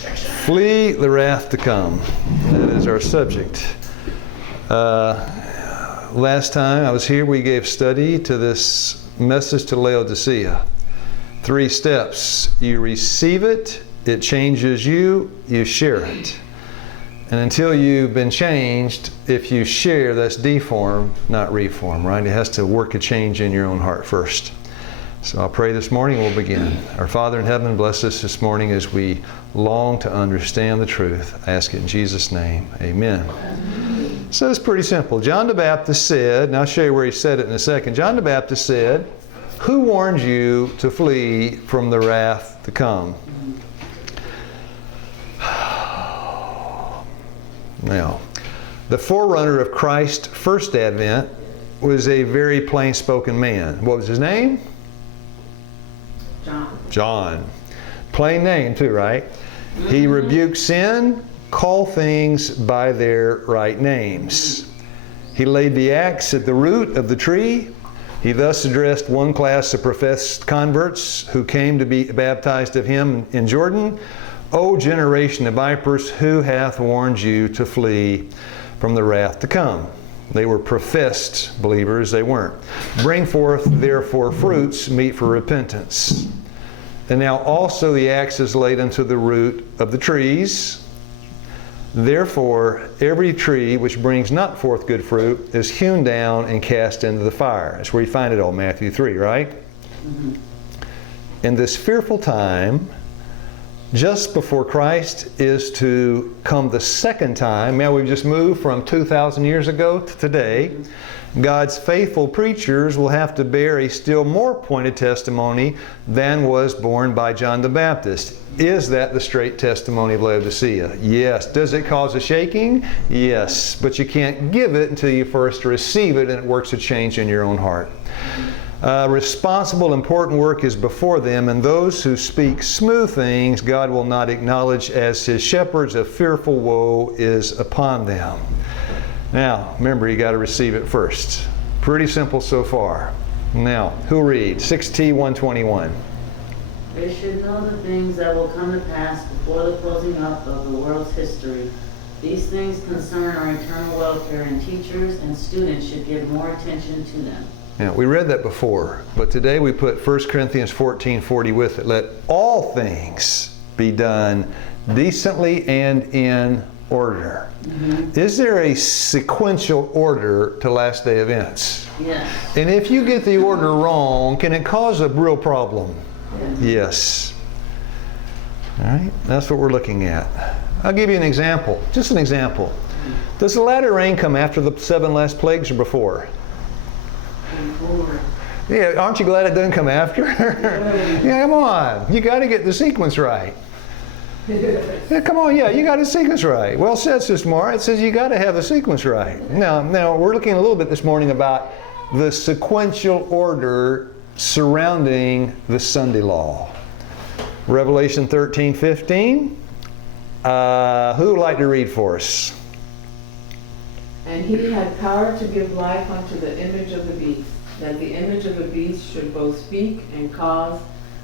Flee the wrath to come. That is our subject. Last time I was here, we gave study to this message to Laodicea. 3 steps. You receive it, it changes you, you share it. And until you've been changed, if you share, that's deform, not reform, right? It has to work a change in your own heart first. So I'll pray this morning, we'll begin. Our Father in heaven, bless us this morning as we long to understand the truth. I ask it in Jesus' name. Amen. So it's pretty simple. John the Baptist said, and I'll show you where he said it in a second. John the Baptist said, "Who warned you to flee from the wrath to come?" Now, the forerunner of Christ's first advent was a very plain-spoken man. What was his name? John. Plain name too, right? He rebuked sin, called things by their right names. He laid the axe at the root of the tree. He thus addressed one class of professed converts who came to be baptized of him in Jordan. "O generation of vipers, who hath warned you to flee from the wrath to come?" They were professed believers, they weren't. "Bring forth therefore fruits meet for repentance. And now also the axe is laid unto the root of the trees. Therefore every tree which brings not forth good fruit is hewn down and cast into the fire." That's where you find it all, Matthew 3, right? Mm-hmm. In this fearful time, just before Christ is to come the second time, now we've just moved from 2,000 years ago to today, God's faithful preachers will have to bear a still more pointed testimony than was borne by John the Baptist. Is that the straight testimony of Laodicea? Yes. Does it cause a shaking? Yes. But you can't give it until you first receive it and it works a change in your own heart. Responsible, important work is before them, and those who speak smooth things God will not acknowledge as His shepherds. A fearful woe is upon them. Now, remember, you got to receive it first. Pretty simple so far. Now, who'll read? 6T 121. They should know the things that will come to pass before the closing up of the world's history. These things concern our eternal welfare, and teachers and students should give more attention to them. Now, we read that before, but today we put 1 Corinthians 14:40 with it. Let all things be done decently and in order. Mm-hmm. Is there a sequential order to last day events? Yes. And if you get the order wrong, can it cause a real problem? Yes. All right, that's what we're looking at. I'll give you an example, just an example. Does the latter rain come after the 7 last plagues or before? Yeah, aren't you glad it doesn't come after? Yeah, come on. You got to get the sequence right. Yeah, come on, you got the sequence right. Well said, Sister Mara. It says you got to have the sequence right. Now, we're looking a little bit this morning about the sequential order surrounding the Sunday law. Revelation 13:15. Who would like to read for us? "And he had power to give life unto the image of the beast, that the image of the beast should both speak and cause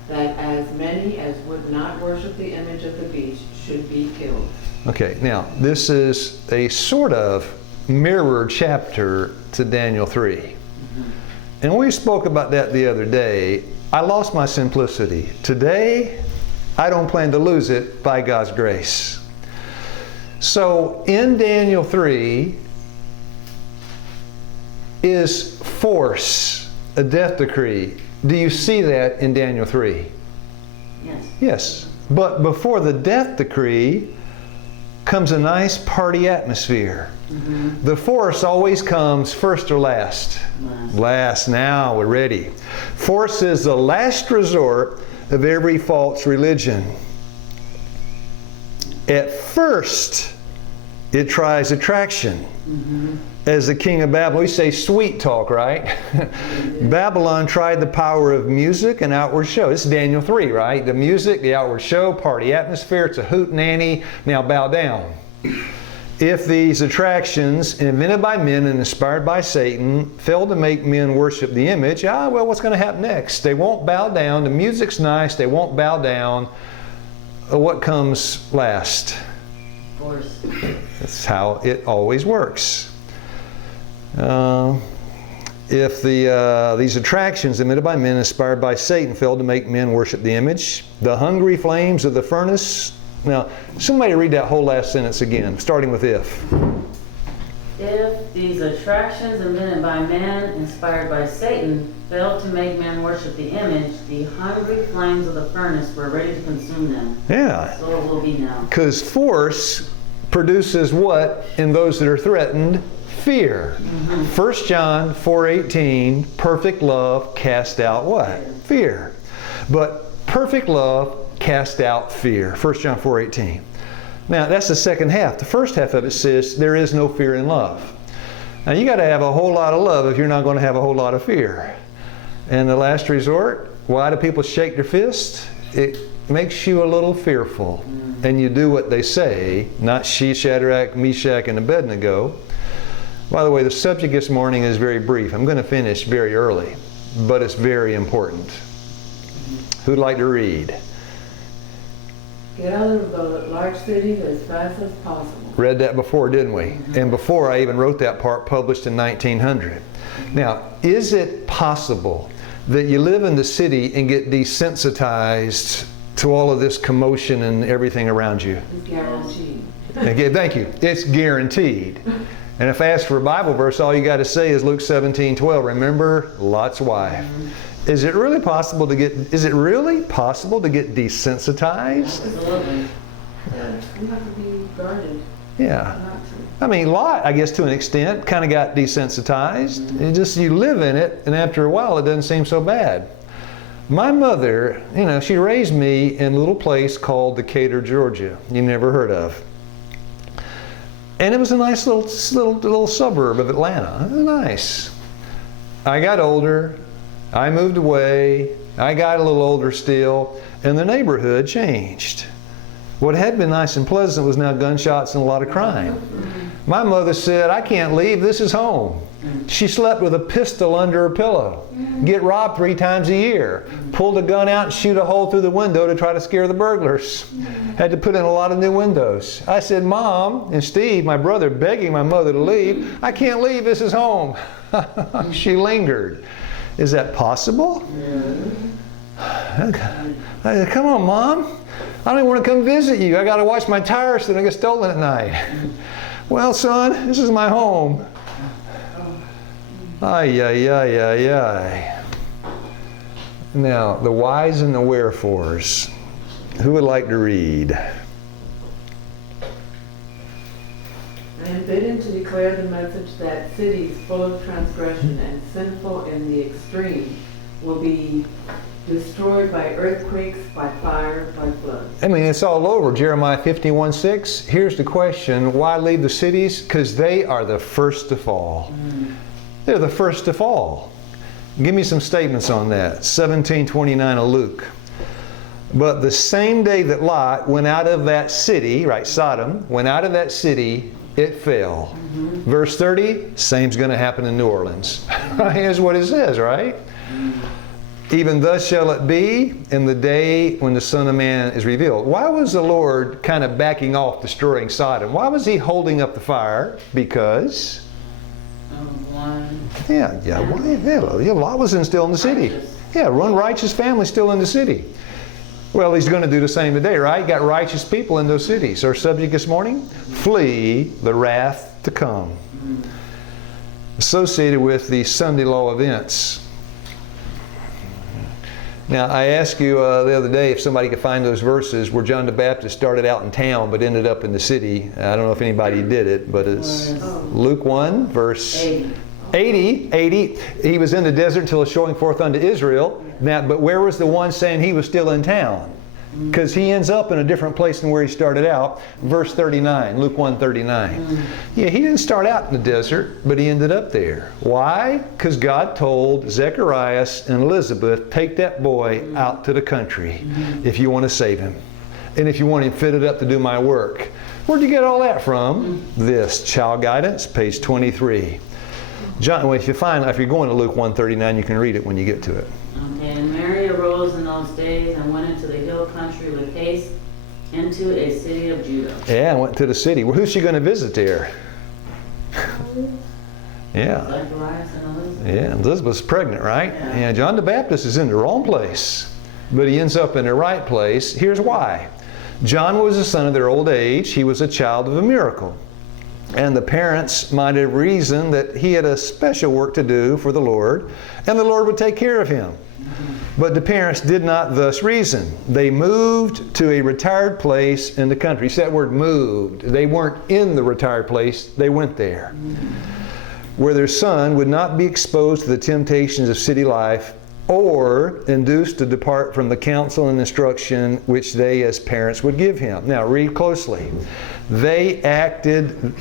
that as many as would not worship the image of the beast should be killed." Okay, now this is a sort of mirror chapter to Daniel 3. Mm-hmm. And we spoke about that the other day. I lost my simplicity. Today, I don't plan to lose it by God's grace. So in Daniel 3, is force a death decree? Do you see that in Daniel 3? Yes. Yes. But before the death decree comes a nice party atmosphere. Mm-hmm. The force always comes first or last? Last. Now we're ready. Force is the last resort of every false religion. At first, it tries attraction. Mm-hmm. As the king of Babylon, we say sweet talk, right? Babylon tried the power of music and outward show. This is Daniel 3, right? The music, the outward show, party atmosphere, it's a hootenanny. Now bow down. If these attractions, invented by men and inspired by Satan, fail to make men worship the image, well, what's going to happen next? They won't bow down. The music's nice. They won't bow down. what comes last? Force. That's how it always works. If these attractions emitted by men inspired by Satan failed to make men worship the image, the hungry flames of the furnace. Now, somebody read that whole last sentence again, starting with if. If these attractions emitted by man inspired by Satan failed to make men worship the image, the hungry flames of the furnace were ready to consume them. Yeah. So it will be now. Because force produces what in those that are threatened? Fear. 1 John 4:18, perfect love cast out what? Fear. But perfect love cast out fear. 1 John 4:18. Now that's the second half. The first half of it says there is no fear in love. Now you got to have a whole lot of love if you're not going to have a whole lot of fear. And the last resort, why do people shake their fist? It makes you a little fearful. And you do what they say, not Shadrach, Meshach, and Abednego. By the way, the subject this morning is very brief. I'm going to finish very early, but it's very important. Who'd like to read? Get out of the large cities as fast as possible. Read that before, didn't we? And before I even wrote that part, published in 1900. Now, is it possible that you live in the city and get desensitized to all of this commotion and everything around you? It's guaranteed. Okay, thank you. It's guaranteed. And if I ask for a Bible verse, all you got to say is Luke 17:12. Remember Lot's wife. Is it really possible to get desensitized? Absolutely. You have to be guarded. Yeah. Not to. I mean, Lot, I guess to an extent, kind of got desensitized. You live in it, and after a while, it doesn't seem so bad. My mother, she raised me in a little place called Decatur, Georgia. You never heard of. And it was a nice little suburb of Atlanta. It was nice. I got older. I moved away. I got a little older still. And the neighborhood changed. What had been nice and pleasant was now gunshots and a lot of crime. My mother said, I can't leave. This is home. She slept with a pistol under her pillow. Get robbed 3 times a year. Pulled a gun out and shoot a hole through the window to try to scare the burglars. Had to put in a lot of new windows. I said, Mom, and Steve, my brother, begging my mother to leave. I can't leave. This is home. She lingered. Is that possible? I said, come on, Mom. I don't even want to come visit you. I got to wash my tires so they don't get stolen at night. Well, son, this is my home. Ay, ay, ay, ay, ay. Now, the whys and the wherefores. Who would like to read? I am bidden to declare the message that cities full of transgression and sinful in the extreme will be destroyed by earthquakes, by fire, by flood. I mean, it's all over. Jeremiah 51:6. Here's the question. Why leave the cities? Because they are the first to fall. They're the first to fall. Give me some statements on that. 17:29 of Luke. But the same day that Lot went out of that city, right, Sodom, went out of that city, it fell. Verse 30, same's going to happen in New Orleans. Here's what it says, right? Even thus shall it be in the day when the Son of Man is revealed. Why was the Lord kind of backing off destroying Sodom? Why was He holding up the fire? Because... Lot was still in the city. Yeah, one righteous family still in the city. Well, He's going to do the same today, right? You got righteous people in those cities. Our subject this morning, flee the wrath to come. Associated with the Sunday law events. Now, I asked you the other day if somebody could find those verses where John the Baptist started out in town but ended up in the city. I don't know if anybody did it, but it's Luke 1, verse 80. He was in the desert until His showing forth unto Israel. Now, but where was the one saying he was still in town? Because he ends up in a different place than where he started out. Verse 39, Luke 1:39. Yeah, he didn't start out in the desert, but he ended up there. Why? Because God told Zacharias and Elizabeth, take that boy out to the country if you want to save him. And if you want him fitted up to do my work. Where'd you get all that from? This, Child Guidance, page 23. John, well, if you're going to Luke 1:39, you can read it when you get to it. Okay, and Mary arose in those days and went into the hill country with haste into a city of Judah. Yeah, went to the city. Well, who's she going to visit there? Yeah. Zacharias and Elizabeth. Yeah, Elizabeth's pregnant, right? Yeah. Yeah, John the Baptist is in the wrong place, but he ends up in the right place. Here's why. John was a son of their old age. He was a child of a miracle. And the parents might have reasoned that he had a special work to do for the Lord, and the Lord would take care of him. But the parents did not thus reason. They moved to a retired place in the country. See that word moved. They weren't in the retired place, they went there. Where their son would not be exposed to the temptations of city life or induced to depart from the counsel and instruction which they as parents would give him. Now read closely. They acted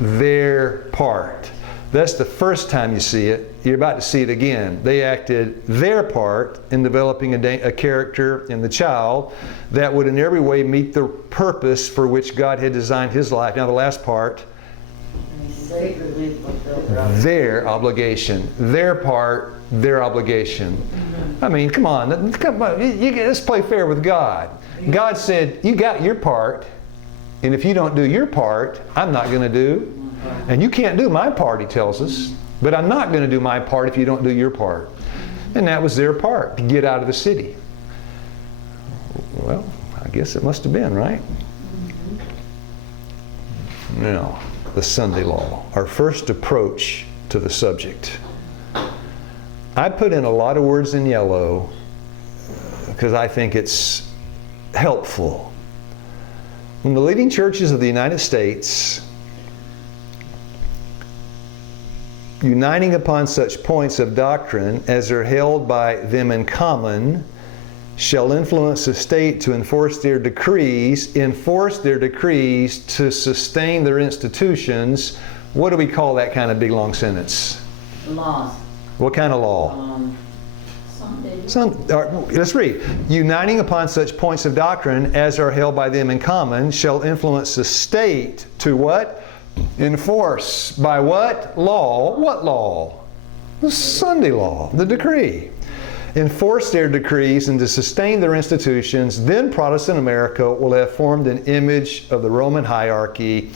their part. That's the first time you see it. You're about to see it again. They acted their part in developing a character in the child that would in every way meet the purpose for which God had designed his life. Now the last part, Sacredly fulfilled their obligation. Their part, their obligation. I mean, come on. Let's play fair with God. God said, you got your part, and if you don't do your part, I'm not going to do. And you can't do my part, he tells us. But I'm not going to do my part if you don't do your part. And that was their part, to get out of the city. Well, I guess it must have been, right? Now, the Sunday law, our first approach to the subject. I put in a lot of words in yellow because I think it's helpful. When the leading churches of the United States, uniting upon such points of doctrine as are held by them in common, shall influence the state to enforce their decrees to sustain their institutions. What do we call that kind of big long sentence? laws. What kind of law? Let's read. Uniting upon such points of doctrine as are held by them in common shall influence the state to what? Enforce. By what? Law. What law? The Sunday law, the decree. Enforce their decrees and to sustain their institutions, then Protestant America will have formed an image of the Roman hierarchy.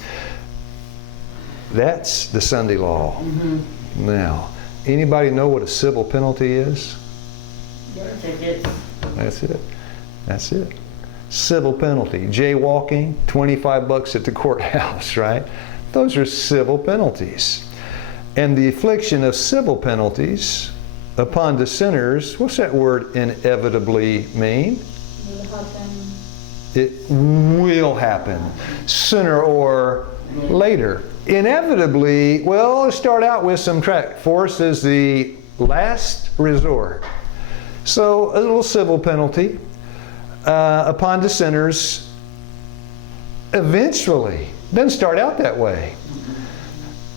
That's the Sunday law. Mm-hmm. Now, anybody know what a civil penalty is? Tickets. That's it. That's it. Civil penalty. Jaywalking, $25 at the courthouse, right? Those are civil penalties. And the affliction of civil penalties upon the sinners, what's that word inevitably mean? It will happen sooner or later. Inevitably, well, let's start out with some track. Force is the last resort. So a little civil penalty upon the sinners eventually. Doesn't start out that way.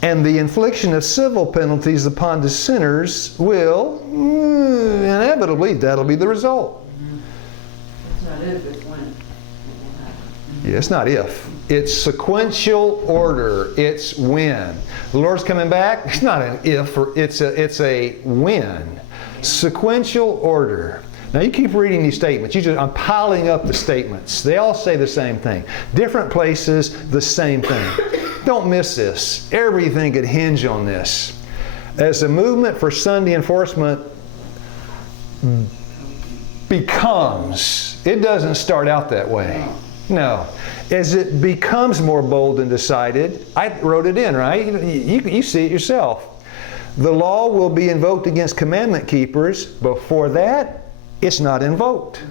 And the infliction of civil penalties upon the sinners will, inevitably, that'll be the result. It's not if, it's when. Yeah, it's not if. It's sequential order. It's when. The Lord's coming back. It's not an if, it's a when. Sequential order. Now you keep reading these statements. I'm piling up the statements. They all say the same thing. Different places, the same thing. Don't miss this. Everything could hinge on this. As the movement for Sunday enforcement becomes, it doesn't start out that way. No. As it becomes more bold and decided, I wrote it in, right? You see it yourself. The law will be invoked against commandment keepers. Before that, it's not invoked.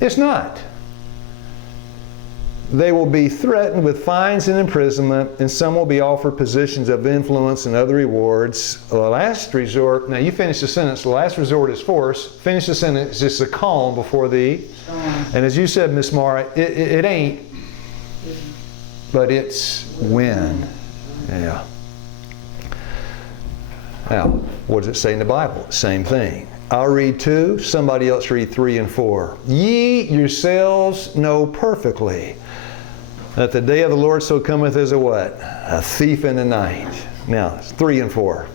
It's not. They will be threatened with fines and imprisonment, and some will be offered positions of influence and other rewards. The last resort, now you finish the sentence, the last resort is force. Finish the sentence, it's a calm before the storm. And as you said, Miss Mara, it ain't, but it's when. Yeah. Now, what does it say in the Bible? Same thing. I'll read 2, somebody else read 3 and 4. Ye yourselves know perfectly that the day of the Lord so cometh as a what? A thief in the night. Now, 3 and 4.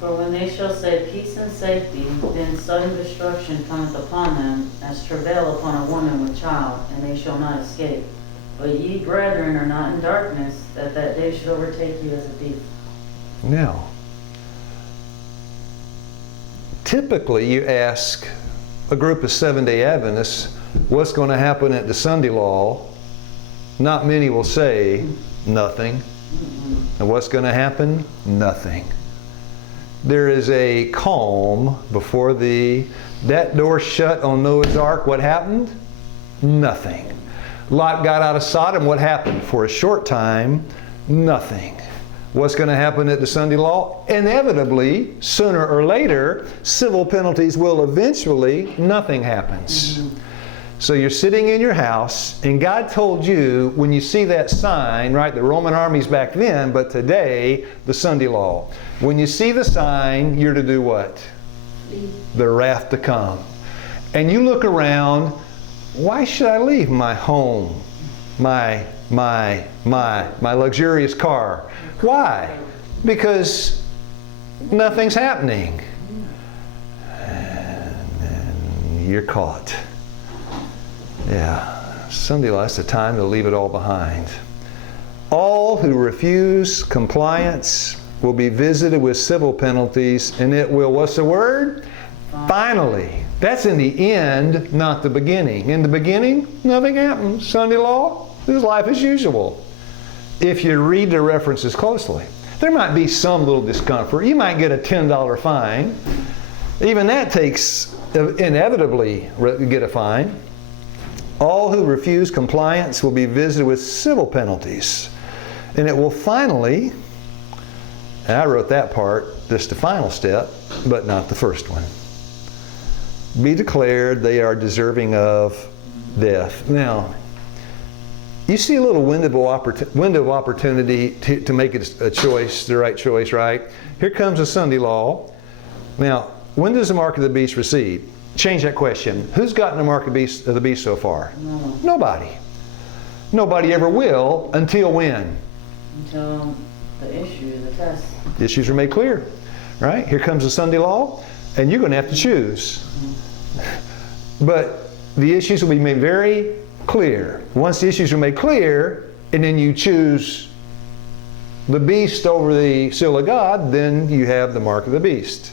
For when they shall say peace and safety, then sudden destruction cometh upon them, as travail upon a woman with child, and they shall not escape. But ye, brethren, are not in darkness, that that day should overtake you as a thief. Now, typically you ask a group of Seventh-day Adventists, what's going to happen at the Sunday law? Not many will say, nothing. And what's going to happen? Nothing. There is a calm before that door shut on Noah's Ark. What happened? Nothing. Lot got out of Sodom. What happened? For a short time, nothing. What's going to happen at the Sunday law? Inevitably, sooner or later, civil penalties will eventually, nothing happens. So you're sitting in your house, and God told you, when you see that sign, right, the Roman armies back then, but today, the Sunday law. When you see the sign, you're to do what? The wrath to come. And you look around, why should I leave my home, my luxurious car? Why? Because nothing's happening. And you're caught. Yeah, Sunday law, that's the time to leave it all behind. All who refuse compliance will be visited with civil penalties, and it will, what's the word? Finally. That's in the end, not the beginning. In the beginning, nothing happens. Sunday law, this is life as usual. If you read the references closely. There might be some little discomfort. You might get a $10 fine. Even that takes, inevitably, get a fine. All who refuse compliance will be visited with civil penalties. And it will finally, and I wrote that part, this the final step, but not the first one, be declared they are deserving of death. Now, you see a little window of opportunity to make it a choice, the right choice, right? Here comes the Sunday law. Now, when does the mark of the beast recede? Change that question. Who's gotten the mark of the beast so far? No. Nobody. Nobody ever will until when? Until the issue, the test. The issues are made clear, right? Here comes the Sunday law, and you're going to have to choose. But the issues will be made very clear. Once the issues are made clear, and then you choose the beast over the seal of God, then you have the mark of the beast.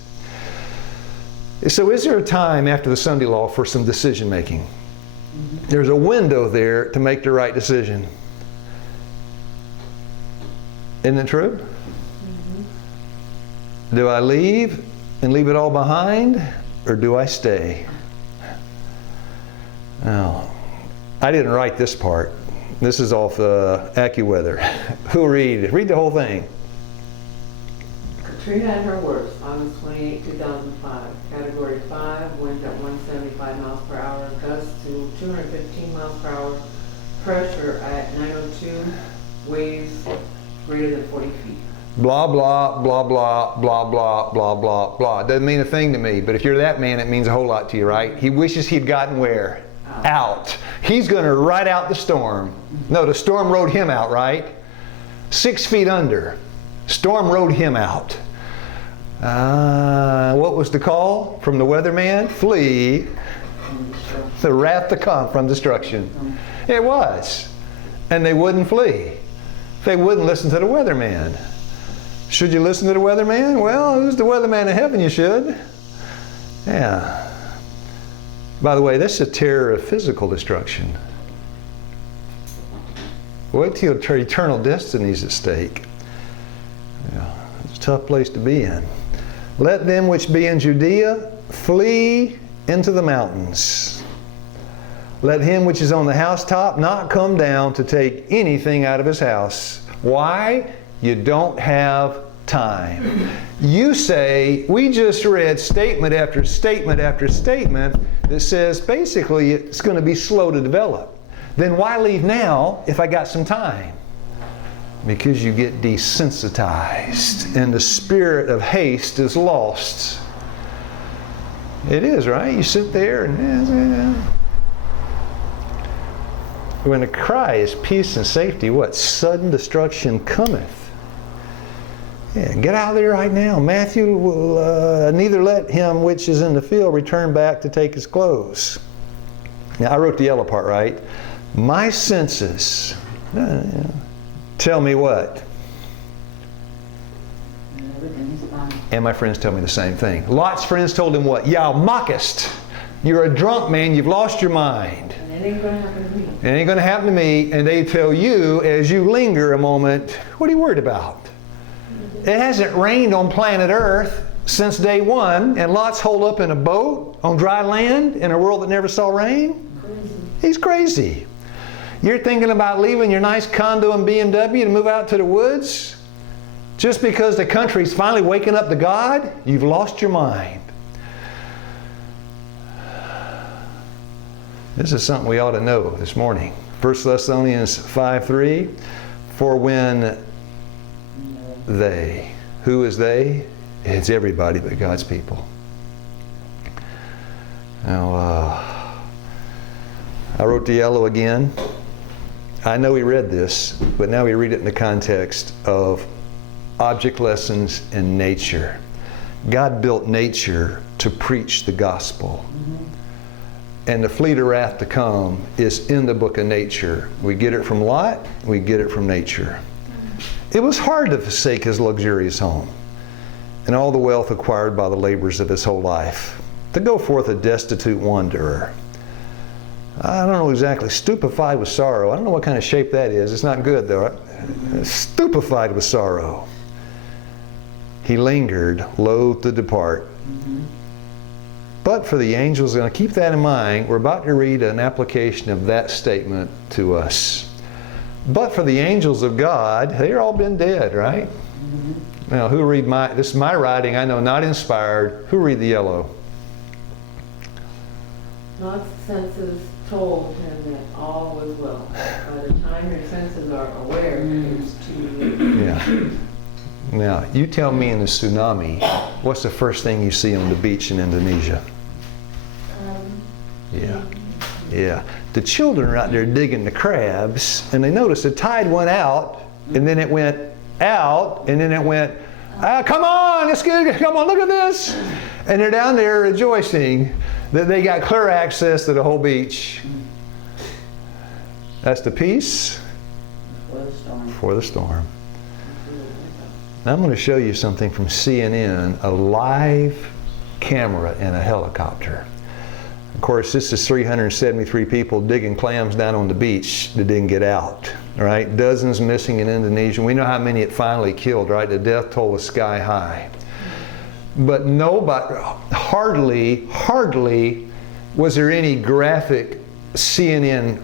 So is there a time after the Sunday law for some decision making? There's a window there to make the right decision. Isn't it true? Do I leave and leave it all behind, or do I stay? Now, I didn't write this part. This is off AccuWeather. Who read? Read the whole thing. Katrina at her worst, August 28, 2005. Category 5, winds at 175 miles per hour, gusts to 215 miles per hour, pressure at 902, waves greater than 40 feet. Blah, blah, blah, blah, blah, blah, blah, blah, blah. It doesn't mean a thing to me, but if you're that man, it means a whole lot to you, right? He wishes he'd gotten where? Out. He's going to ride out the storm. No, the storm rode him out, right? 6 feet under. Storm rode him out. What was the call from the weatherman? Flee. The wrath to come from destruction. It was. And they wouldn't flee. They wouldn't listen to the weatherman. Should you listen to the weatherman? Well, who's the weatherman in heaven? You should. Yeah. By the way, this is a terror of physical destruction. Wait till your eternal destiny's at stake. Yeah, it's a tough place to be in. Let them which be in Judea flee into the mountains. Let him which is on the housetop not come down to take anything out of his house. Why? You don't have time. You say, we just read statement after statement after statement that says basically it's going to be slow to develop. Then why leave now if I got some time? Because you get desensitized and the spirit of haste is lost. It is, right? You sit there and when the cry is peace and safety, what? Sudden destruction cometh. Yeah, get out of there right now. Matthew will neither let him which is in the field return back to take his clothes. Now, I wrote the yellow part, right? My senses tell me what? Everything's fine. And my friends tell me the same thing. Lot's friends told him what? Thou mockest. You're a drunk man. You've lost your mind. And it ain't going to happen to me. It ain't going to happen to me. And they tell you, as you linger a moment, what are you worried about? It hasn't rained on planet Earth since day one, and Lot's holed up in a boat on dry land in a world that never saw rain? Crazy. He's crazy. You're thinking about leaving your nice condo and BMW to move out to the woods? Just because the country's finally waking up to God? You've lost your mind. This is something we ought to know this morning. 1 Thessalonians 5:3, for when they, who is they? It's everybody but God's people. Now, I wrote the yellow again. I know we read this, but now we read it in the context of object lessons in nature. God built nature to preach the gospel. And the fleet of wrath to come is in the book of nature. We get it from Lot, we get it from nature. It was hard to forsake his luxurious home and all the wealth acquired by the labors of his whole life, to go forth a destitute wanderer. I don't know exactly, stupefied with sorrow. I don't know what kind of shape that is. It's not good though. Stupefied with sorrow. He lingered, loath to depart. But for the angels, and keep that in mind, we're about to read an application of that statement to us. But for the angels of God, they've all been dead, right? Now, who read this is my writing, I know, not inspired. Who read the yellow? Lot's senses told him that all was well. By the time your senses are aware, it's too late. Yeah. Now, you tell me in the tsunami, what's the first thing you see on the beach in Indonesia? Yeah. The children are out there digging the crabs, and they notice the tide went out, and then it went out, and then it went, come on, it's good, come on, look at this. And they're down there rejoicing that they got clear access to the whole beach. That's the peace before the storm. Now I'm going to show you something from CNN, a live camera in a helicopter. Of course, this is 373 people digging clams down on the beach that didn't get out, right? Dozens missing in Indonesia. We know how many it finally killed, right? The death toll was sky high. But nobody, hardly was there any graphic CNN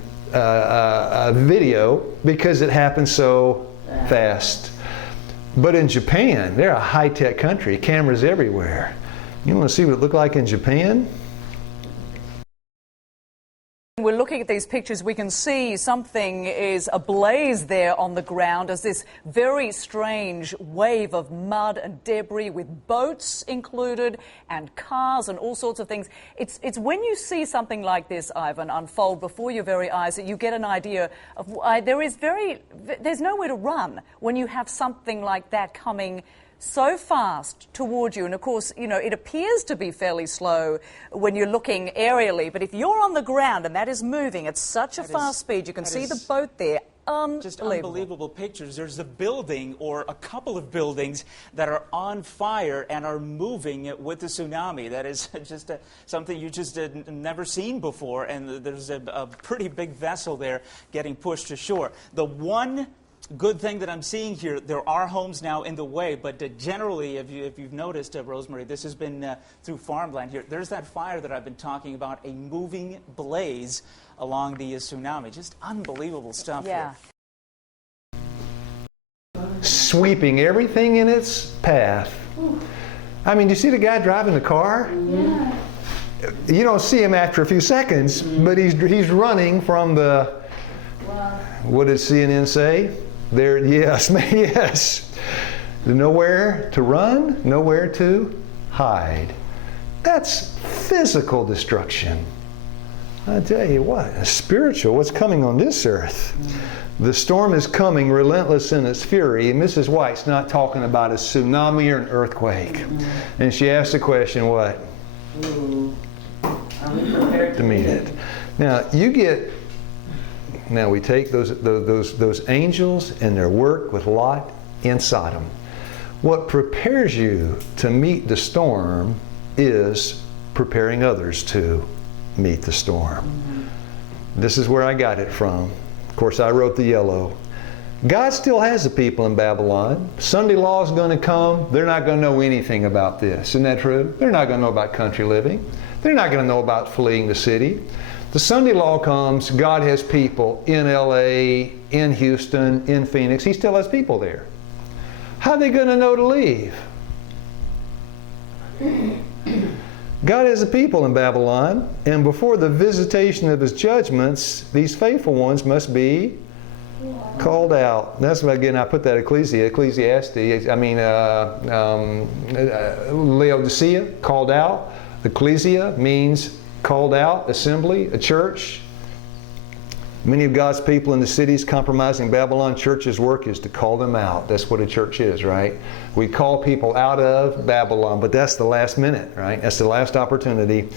video because it happened so fast. But in Japan, they're a high-tech country, cameras everywhere. You want to see what it looked like in Japan? We're looking at these pictures, we can see something is ablaze there on the ground as this very strange wave of mud and debris with boats included and cars and all sorts of things. It's when you see something like this, Ivan, unfold before your very eyes that you get an idea of there's nowhere to run when you have something like that coming so fast towards you. And of course, you know, it appears to be fairly slow when you're looking aerially, but if you're on the ground and that is moving at such a fast speed, you can see the boat there. Just unbelievable pictures. There's a building or a couple of buildings that are on fire and are moving with the tsunami. That is just something you just never seen before, and there's a pretty big vessel there getting pushed to shore. The one good thing that I'm seeing here, there are homes now in the way, but generally, if you've noticed, Rosemary, this has been through farmland here. There's that fire that I've been talking about, a moving blaze along the tsunami. Just unbelievable stuff here. Sweeping everything in its path. I mean, do you see the guy driving the car? Yeah. You don't see him after a few seconds, but he's running from the, what did CNN say? There, yes, yes. Nowhere to run, nowhere to hide. That's physical destruction. I tell you what, spiritual, what's coming on this earth. The storm is coming, relentless in its fury. And Mrs. White's not talking about a tsunami or an earthquake. And she asked the question, what? Are we prepared To meet it. Now, you get Now we take those angels and their work with Lot in Sodom. What prepares you to meet the storm is preparing others to meet the storm. This is where I got it from. Of course, I wrote the yellow. God still has the people in Babylon. Sunday law is going to come. They're not going to know anything about this. Isn't that true? They're not going to know about country living. They're not going to know about fleeing the city. The Sunday law comes. God has people in LA, in Houston, in Phoenix. He still has people there. How are they going to know to leave? God has a people in Babylon, and before the visitation of His judgments, these faithful ones must be called out. That's why, again, I put that Ecclesiastes, Laodicea, called out. Ecclesia means called out, assembly, a church. Many of God's people in the cities compromising Babylon. Church's work is to call them out. That's what a church is, right? We call people out of Babylon, but that's the last minute, right? That's the last opportunity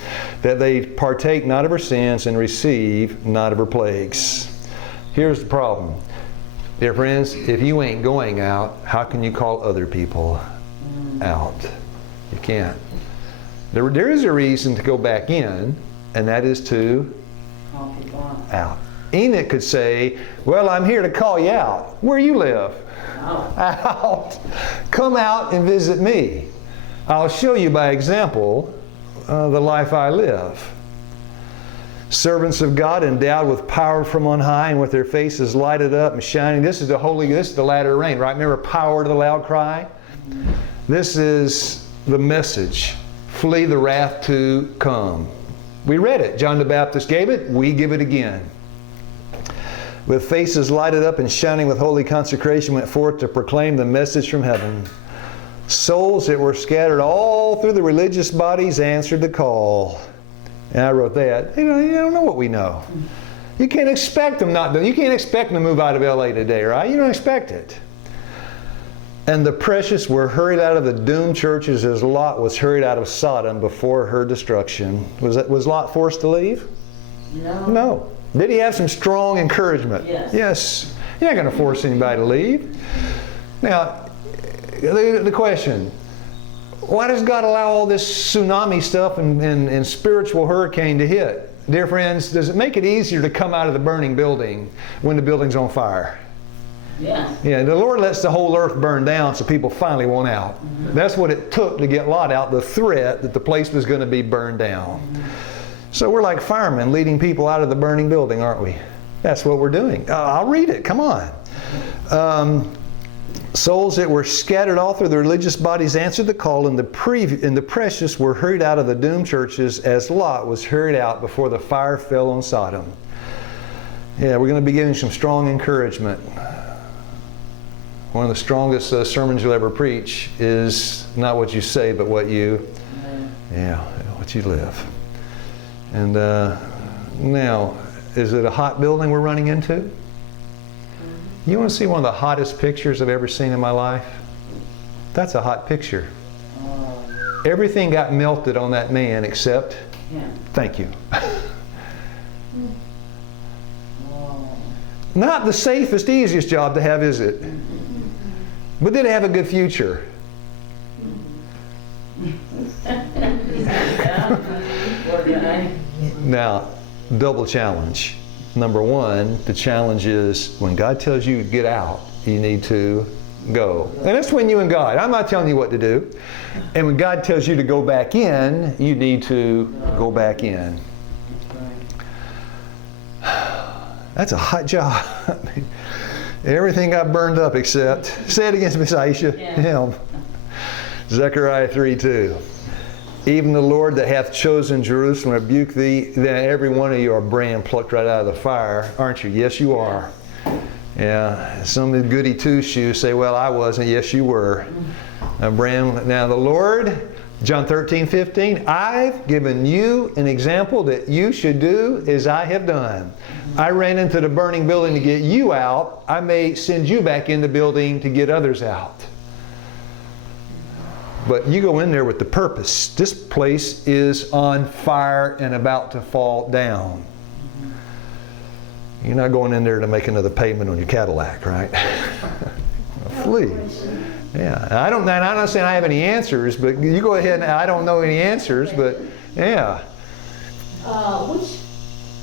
that they partake not of her sins and receive not of her plagues. Here's the problem. Dear friends, if you ain't going out, how can you call other people out? You can't. There is a reason to go back in, and that is to Call people out. Enoch could say, well, I'm here to call you out. Where you live? Out. Come out and visit me. I'll show you by example the life I live. Servants of God endowed with power from on high and with their faces lighted up and shining. This is the latter rain, right? Remember power to the loud cry? This is the message. Flee the wrath to come. We read it. John the Baptist gave it. We give it again. With faces lighted up and shining with holy consecration, went forth to proclaim the message from heaven. Souls that were scattered all through the religious bodies answered the call. And I wrote that. You don't know what we know. You can't expect them you can't expect them to move out of LA today, right? You don't expect it. And the precious were hurried out of the doomed churches as Lot was hurried out of Sodom before her destruction. Was Lot forced to leave? No. No. Did he have some strong encouragement? Yes. Yes. You're not going to force anybody to leave. Now, the question, why does God allow all this tsunami stuff and spiritual hurricane to hit? Dear friends, does it make it easier to come out of the burning building when the building's on fire? Yes. Yeah, the Lord lets the whole earth burn down so people finally want out. That's what it took to get Lot out, the threat that the place was going to be burned down. So we're like firemen leading people out of the burning building, aren't we? That's what we're doing. I'll read it. Come on. Souls that were scattered all through the religious bodies answered the call, and the precious were hurried out of the doomed churches as Lot was hurried out before the fire fell on Sodom. Yeah, we're going to be giving some strong encouragement. One of the strongest sermons you'll ever preach is not what you say, but what you, what you live. And now, is it a hot building we're running into? You want to see one of the hottest pictures I've ever seen in my life? That's a hot picture. Everything got melted on that man except, thank you. Not the safest, easiest job to have, is it? But did it have a good future? Now, double challenge. Number one, the challenge is when God tells you to get out, you need to go. And that's between you and God. I'm not telling you what to do. And when God tells you to go back in, you need to go back in. That's a hot job. Everything got burned up except, say it against Miss Aisha, him. Zechariah 3:2. Even the Lord that hath chosen Jerusalem rebuke thee, then every one of you are brand plucked right out of the fire, aren't you? Yes, you are. Yeah, some of the goody two-shoes say, well, I wasn't. Yes, you were. Now the Lord, John 13:15, I've given you an example that you should do as I have done. I ran into the burning building to get you out. I may send you back in the building to get others out. But you go in there with the purpose. This place is on fire and about to fall down. You're not going in there to make another payment on your Cadillac, right? Flee. Yeah. I'm not saying I have any answers, but you go ahead and I don't know any answers, but yeah. Which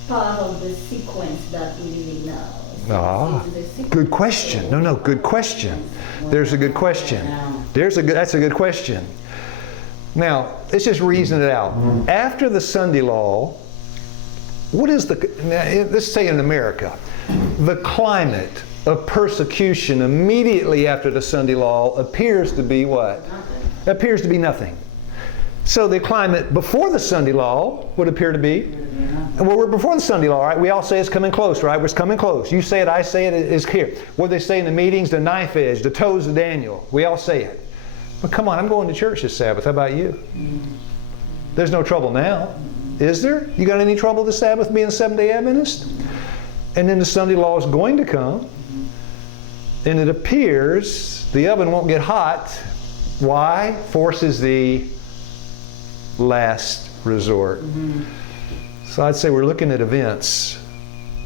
part of the sequence that we really know? Good question. No, good question. There's a good question. That's a good question. Now, let's just reason it out. After the Sunday law, let's say in America, the climate of persecution immediately after the Sunday law appears to be what? Nothing. Appears to be nothing. So the climate before the Sunday law would appear to be, well, we're before the Sunday law, right? We all say it's coming close, right? It's coming close. You say it, I say it, it's here. What do they say in the meetings? The knife edge, the toes of Daniel. We all say it. But come on, I'm going to church this Sabbath. How about you? There's no trouble now. Is there? You got any trouble this Sabbath being a Seventh-day Adventist? And then the Sunday law is going to come. And it appears the oven won't get hot. Why? Force is the last resort. So I'd say we're looking at events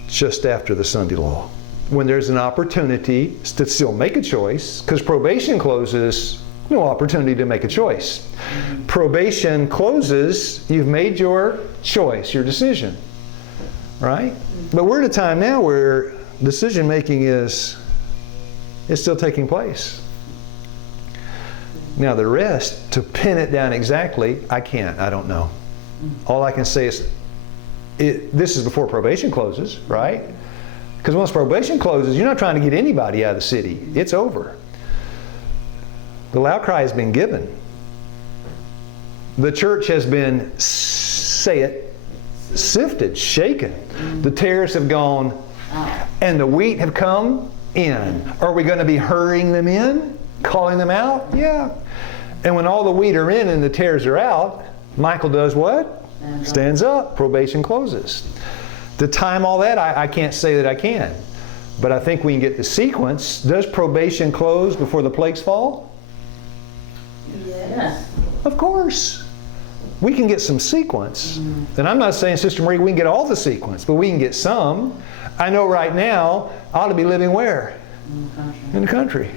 just after the Sunday law, when there's an opportunity to still make a choice, because probation closes, no opportunity to make a choice. Probation closes, you've made your choice, your decision, right? But we're at a time now where decision making is still taking place. Now the rest, to pin it down exactly, I can't, I don't know. All I can say is, this is before probation closes, right? Because once probation closes, you're not trying to get anybody out of the city. It's over. The loud cry has been given. The church has been, say it, sifted, shaken. The tares have gone, and the wheat have come in. Are we going to be hurrying them in? Calling them out? Yeah. And when all the wheat are in and the tares are out, Michael does what? Stands up. Probation closes. To time all that, I can't say that I can. But I think we can get the sequence. Does probation close before the plagues fall? Yes. Of course. We can get some sequence. And I'm not saying, Sister Marie, we can get all the sequence, but we can get some. I know right now, I ought to be living where? In the country.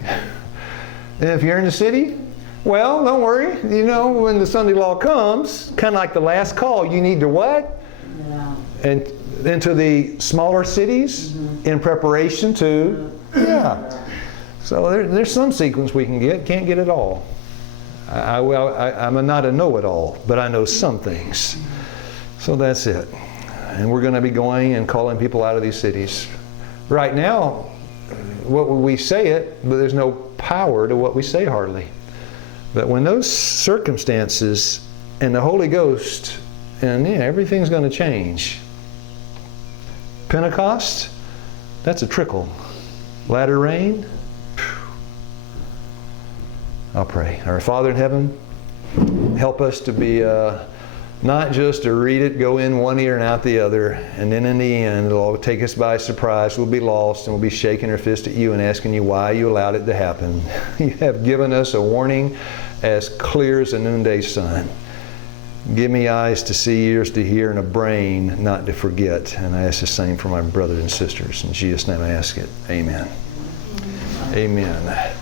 And if you're in the city, well, don't worry. You know, when the Sunday law comes, kind of like the last call, you need to what? Yeah. And into the smaller cities in preparation to, So there's some sequence we can get. Can't get it all. I'm not a know-it-all, but I know some things. So that's it. And we're going to be going and calling people out of these cities. Right now, what we say it, but there's no power to what we say hardly. But when those circumstances and the Holy Ghost, and everything's going to change. Pentecost, that's a trickle. Latter rain, I'll pray. Our Father in heaven, help us to be not just to read it, go in one ear and out the other, and then in the end it'll all take us by surprise. We'll be lost and we'll be shaking our fist at you and asking you why you allowed it to happen. You have given us a warning as clear as a noonday sun. Give me eyes to see, ears to hear, and a brain not to forget. And I ask the same for my brothers and sisters. In Jesus' name I ask it. Amen. Amen.